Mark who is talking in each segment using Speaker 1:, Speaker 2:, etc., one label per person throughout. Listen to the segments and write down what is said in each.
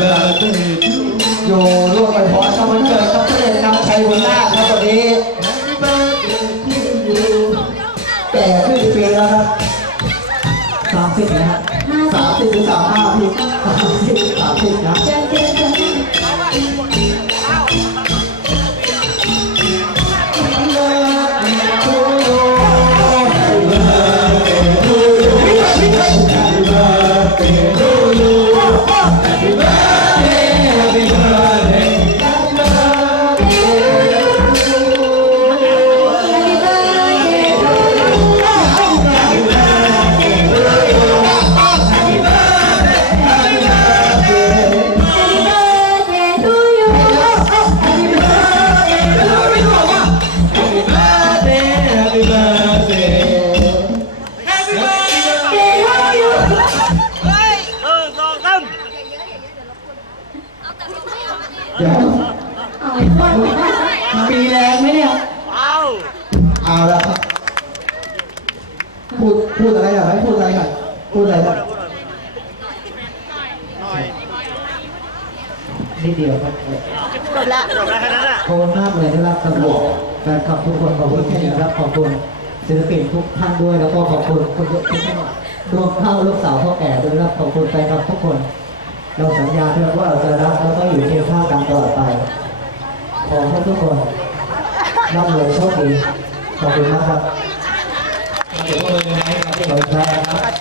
Speaker 1: birthday to
Speaker 2: อยู่ร่วมไปพร้อมกับวันเกิดกับเพื่อนนำชัยบุญนาครับวันนี้แก่ขึ้นปีแล้วครับสามสิบนะฮะสามสิบหรือสามห้าพี่สามสิบสามสิบนะ
Speaker 3: เดี๋
Speaker 2: ยวปีแรงไหมเนี่ยเอาแล้วครับ พูดพูดอะไรอะไม่พูดอะไรกันพูดอะไรกันนิดเดียวครับ
Speaker 4: จบล้วจบล้วแค่นั้นแหละ
Speaker 2: ขอบคุณมากเลยนะครับสำหรับแฟนคลับทุกคนขอบคุณแค่นี้ครับขอบคุณศิลปินทุกท่านด้วยแล้วก็ขอบคุณคนทุกท่านรวมเข้าลูกสาวพ่อแก่ด้วยครับขอบคุณแฟนคลับทุกคน เราสัญญาด้วยว่าเราจะรักแล้วก็อยู่เคียงข้างกันตลอดไป ขอให้ทุกคนร่ำรวยโชคดีขอบคุณมากครับ
Speaker 1: เดี๋ยวเราจะให้ครับ
Speaker 2: ขอบคุณครับ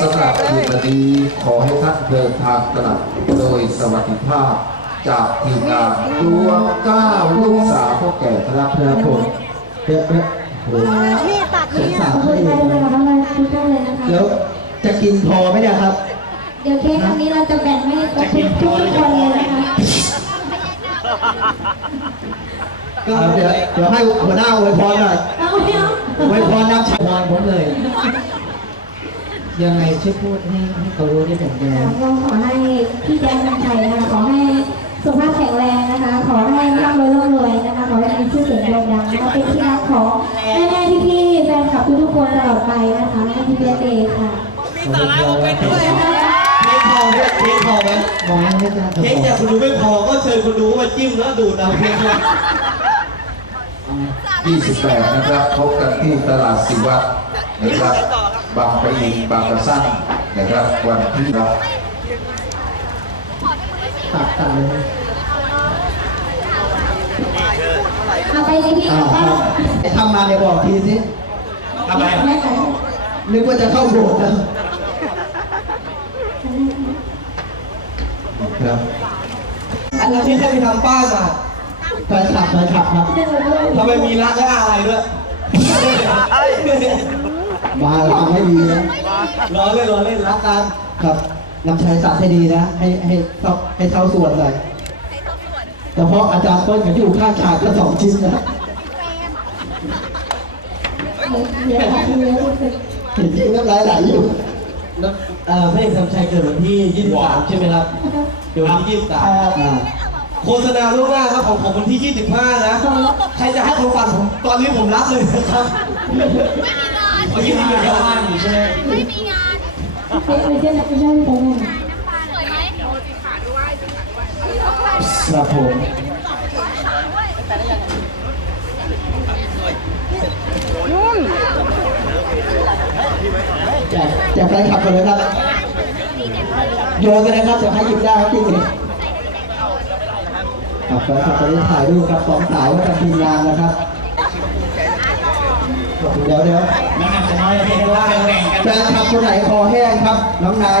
Speaker 5: สำหรับคืนวันนี้ขอให้ท่านเดินทางกลับโดยสวัสดิภาพ จากทีมงานดวงเก้าลูกสาวพ่อแก่พระ
Speaker 2: เพื่อผมเพื่อเพื่อโอ้โห
Speaker 4: นี่ตัด
Speaker 2: สง
Speaker 4: นี่
Speaker 2: สาร
Speaker 3: ขอบคุ
Speaker 2: ไม่
Speaker 3: ณ
Speaker 2: ดี
Speaker 3: ไปเลยนะคะมาทุกท่านเลยนะคะ
Speaker 2: แล้วจะกินพอไหมเนี่ยครับ
Speaker 3: เดี๋ยวเค้กอันนี้เราจะแบ่งให้กับทุกทุกคนเลยนะคะ
Speaker 2: ก็เดี๋ยวเดี๋ยวให้หัวหน้าอวยพรหน่อย
Speaker 3: เอาเดี๋ยว
Speaker 2: อวยพรนำชัยพรผมเลย ยังไงช่วยพูดให้ให้เขารู้ได้แบบนี้
Speaker 3: เราขอให้พี่แจ๊คนันชัยนะคะขอให้สุขภาพแข็งแรงนะคะ ขอให้ร่ำรวยร่ำรวยนะคะขอให้มีชื่อเสียงโด่งดังนะคะเป็นที่รักของแม่แม่พี่พี่ๆแฟนคลับทุกๆคนตลอดไปนะคะให้พี่เบียร์เดย์ค่ะ
Speaker 2: มีสาระผมเป็นด้วย
Speaker 1: เค้ก พอไหมเค้กพอไหม
Speaker 2: มองไม่ได้
Speaker 1: เค้กอยากคุณดูไม่พอก็เชิญคุณดูมาจิ้มแล้วดูดเอาเค้กมา
Speaker 5: 28 นะครับพบกันที่ตลาดศิวัตนะครับ บางปะอินบางกระสั้นนะครับ วันที่ครับ
Speaker 2: ตัดตัดเลย
Speaker 3: เอาไปเลยพี่
Speaker 2: อ้าว
Speaker 3: เอา
Speaker 2: ครับไอ้ทำมาเนี่ยบอกทีสิ
Speaker 1: ทำไม
Speaker 3: แม่ค่ะ
Speaker 2: นึกว่าจะเข้าโบสถ์นะ ครับ
Speaker 1: อันนั้นที่ให้ไปทำป้ายมา
Speaker 2: แฟนคลับแฟนคลับครับ
Speaker 1: ทำไมมีรักและอะไรด้วย
Speaker 2: มาทำให้ดีนะ
Speaker 1: ล้อเล่นล้อเล่นรักกัน
Speaker 2: ครับนำชัยสัตว์ให้ดีนะ ให้ให้เท่าให้เท่าส่วนหน่อยแต่เพราะอาจารย์ต้นกับอยู่ข้างฉากก็สองชิ้นนะ
Speaker 3: เดี๋ยวค่ะเดี๋ยวค่ะ
Speaker 2: เห็นที่น้ำลายไหลอยู่
Speaker 1: เอ่อพระเอกสมชัยเกิดวันที่ 23 ใช่ไหมครับเกิดวันที่
Speaker 2: อ่า
Speaker 1: 23โฆษณาล่วงหน้าครับของผมวันที่ 25 นะ ใครจะให้ของฝันผมตอนนี้ผมรับเลยนะครับเมื่อกี้ที่มีชาวบ้านอยู่ใช่ไหม
Speaker 3: ไม่ไม่ใช่ไม่ใช่ไม่ใช่ไม่ใช่
Speaker 2: ครับผม แจกแจกแฟนคลับกันเลยครับ โยนกันนะครับจะให้หยิบได้ครับพี่ครับแฟนคลับตอนนี้ถ่ายรูปครับสองสาวไว้กับทีมงานนะครับเดี๋ยวเดี๋ยว
Speaker 1: น้ำหนักจะน้อยเพลงว่าแบ่งกัน
Speaker 2: แฟนคลับคนไหนคอแห้งครับ น้องนาย